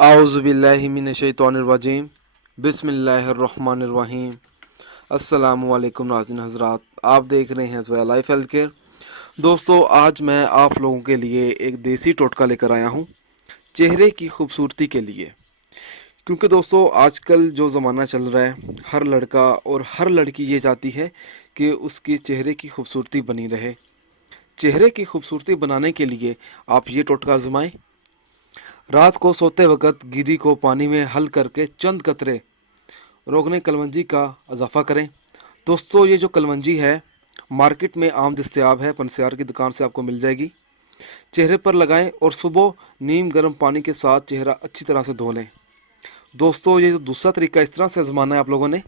आउज़ुबिल्लाहि मिनश्शैतानिर्रजीम बिस्मिल्लाहिर्रहमानिर्रहीम। अस्सलामुअलैकुम नाज़रीन हज़रात, आप देख रहे हैं ज़ोया लाइफ हेल्थ केयर। दोस्तों, आज मैं आप लोगों के लिए एक देसी टोटका लेकर आया हूँ चेहरे की खूबसूरती के लिए। क्योंकि दोस्तों, आजकल जो ज़माना चल रहा है, हर लड़का और हर लड़की ये चाहती है कि उसके चेहरे की खूबसूरती बनी रहे। चेहरे की खूबसूरती बनाने के लिए आप ये टोटका आजमाएं। रात को सोते वक्त गिरी को पानी में हल करके चंद कतरे रोगने कलवंजी का इजाफा करें। दोस्तों, ये जो कलवंजी है मार्केट में आम दस्तयाब है, पंसार की दुकान से आपको मिल जाएगी। चेहरे पर लगाएं और सुबह नीम गर्म पानी के साथ चेहरा अच्छी तरह से धो लें। दोस्तों, ये जो दूसरा तरीका इस तरह से आजमाना है आप लोगों ने।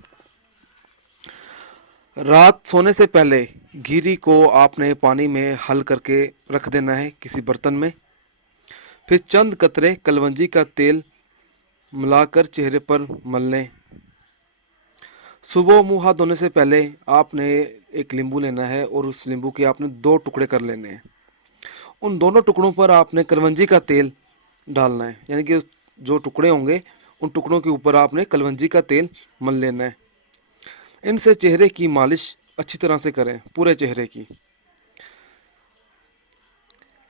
रात सोने से पहले घिरी को आपने पानी में हल करके रख देना है किसी बर्तन में। फिर चंद कतरे कलवंजी का तेल मिलाकर चेहरे पर मल लें। सुबह मुंह हाथ धोने से पहले आपने एक नींबू लेना है और उस नींबू के आपने 2 टुकड़े कर लेने हैं। उन दोनों टुकड़ों पर आपने कलवंजी का तेल डालना है, यानी कि जो टुकड़े होंगे उन टुकड़ों के ऊपर आपने कलवंजी का तेल मल लेना है। इनसे चेहरे की मालिश अच्छी तरह से करें, पूरे चेहरे की,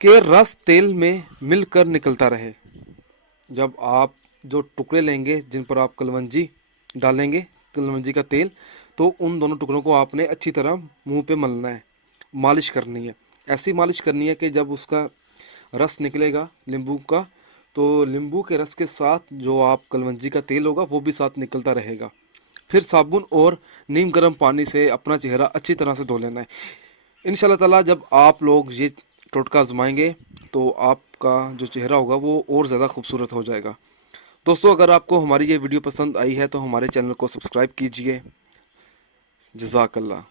कि रस तेल में मिलकर निकलता रहे। जब आप जो टुकड़े लेंगे जिन पर आप कलवंजी डालेंगे, कलवंजी का तेल, तो उन दोनों टुकड़ों को आपने अच्छी तरह मुंह पे मलना है, मालिश करनी है। ऐसी मालिश करनी है कि जब उसका रस निकलेगा नींबू का, तो नींबू के रस के साथ जो आप कलवंजी का तेल होगा वो भी साथ निकलता रहेगा। फिर साबुन और नीम गर्म पानी से अपना चेहरा अच्छी तरह से धो लेना है। इंशाल्लाह ताला जब आप लोग ये टोटका आजमाएंगे तो आपका जो चेहरा होगा वो और ज़्यादा खूबसूरत हो जाएगा। दोस्तों, अगर आपको हमारी ये वीडियो पसंद आई है तो हमारे चैनल को सब्सक्राइब कीजिए। जज़ाकल्लाह।